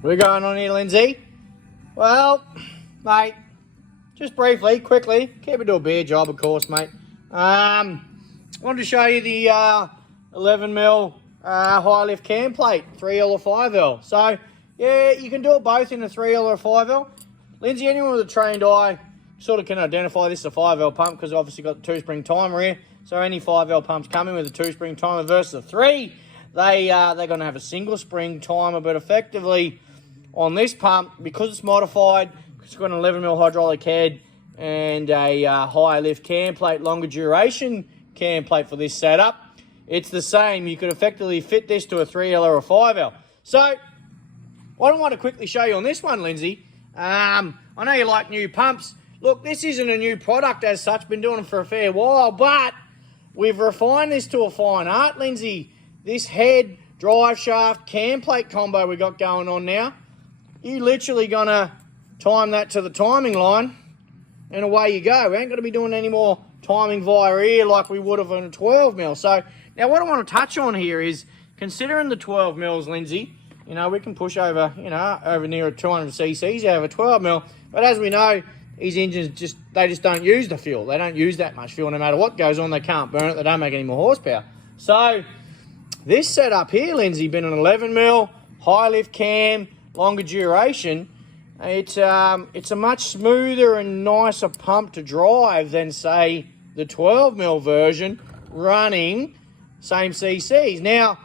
We're going on here, Lindsay. Well, mate, just briefly, quickly, keep it to a beer job, of course, mate. I wanted to show you the 11mm high lift cam plate, 3L or 5L. So, yeah, you can do it both in a 3L or a 5L. Lindsay, anyone with a trained eye sort of can identify this as a 5L pump because obviously got the 2-spring timer here. So any 5L pumps coming with a 2-spring timer versus a 3, they're going to have a single spring timer, but effectively on this pump, because it's modified, it's got an 11mm hydraulic head and a higher lift cam plate, longer duration cam plate for this setup, it's the same. You could effectively fit this to a 3L or a 5L. So what I want to quickly show you on this one, Lindsay, I know you like new pumps. Look, this isn't a new product as such, been doing them for a fair while, but we've refined this to a fine art, Lindsay. This head, drive shaft, cam plate combo we got going on now, you literally gonna time that to the timing line and away you go. We ain't gonna be doing any more timing via ear like we would have on a 12mm. So now what I want to touch on here is, considering the 12mm, Lindsay, you know, we can push over, you know, over near 200 cc's out of a 12mm, but as we know, these engines they just don't use the fuel. They don't use that much fuel. No matter what goes on, they can't burn it. They don't make any more horsepower. So this setup here, Lindsay, been an 11mm, high lift cam, longer duration. It's a much smoother and nicer pump to drive than, say, the 12mm version running same CCs. Now,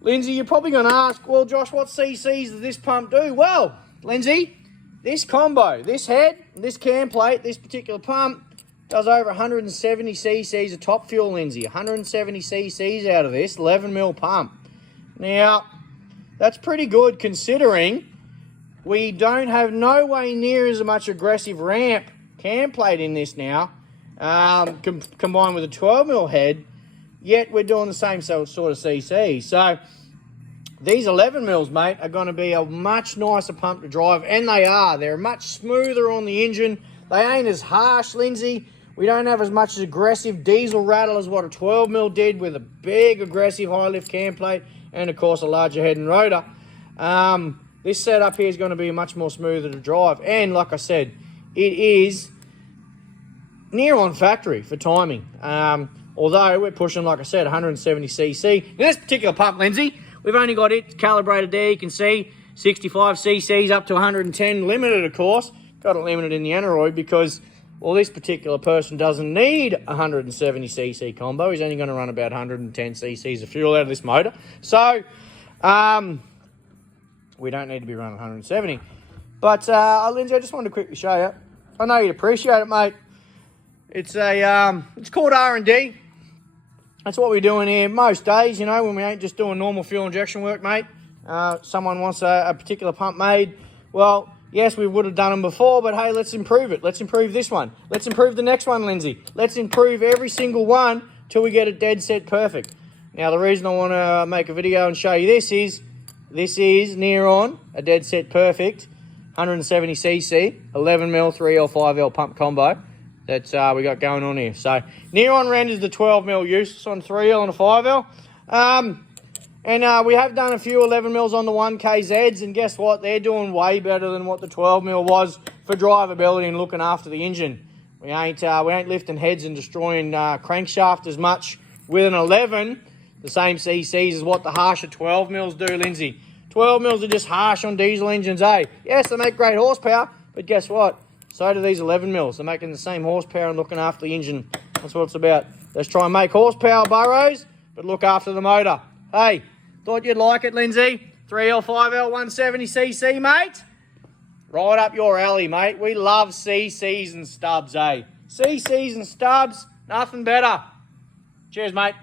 Lindsay, you're probably going to ask, well, Josh, what CCs does this pump do? Well, Lindsay, this combo, this head, this cam plate, this particular pump does over 170 cc's of top fuel, Lindsay. 170 cc's out of this 11mm pump. Now, that's pretty good considering we don't have no way near as much aggressive ramp cam plate in this now, combined with a 12mm head, yet we're doing the same sort of CC. So these 11mm, mate, are going to be a much nicer pump to drive, and they are. They're much smoother on the engine. They ain't as harsh, Lindsay. We don't have as much aggressive diesel rattle as what a 12mm did with a big aggressive high lift cam plate and, of course, a larger head and rotor. This setup here is going to be much more smoother to drive. And like I said, it is near on factory for timing. Although we're pushing, like I said, 170 cc. Now, this particular pump, Lindsay, we've only got it calibrated there. You can see 65 cc's up to 110, limited, of course. Got it limited in the aneroid because, well, this particular person doesn't need 170 cc combo. He's only going to run about 110 cc's of fuel out of this motor. So, we don't need to be running 170. But, Lindsay, I just wanted to quickly show you. I know you'd appreciate it, mate. It's it's called R&D. That's what we're doing here most days, you know, when we ain't just doing normal fuel injection work, mate. Someone wants a particular pump made. Well, yes, we would have done them before, but hey, let's improve it. Let's improve this one. Let's improve the next one, Lindsay. Let's improve every single one till we get it dead set perfect. Now, the reason I want to make a video and show you this is near on a dead set perfect 170 cc 11mm 3L 5L pump combo that we got going on here. So near on renders the 12mm use on 3L and a 5L. And we have done a few 11mm on the 1KZs, and guess what? They're doing way better than what the 12mm was for drivability and looking after the engine. We ain't lifting heads and destroying crankshaft as much with an 11, the same CCs as what the harsher 12mm do, Lindsay. 12mm are just harsh on diesel engines, eh? Yes, they make great horsepower, but guess what? So do these 11mm. They're making the same horsepower and looking after the engine. That's what it's about. Let's try and make horsepower, burros, but look after the motor. Hey, thought you'd like it, Lindsay. 3L, 5L, 170cc, mate. Right up your alley, mate. We love CCs and stubs, eh? CCs and stubs, nothing better. Cheers, mate.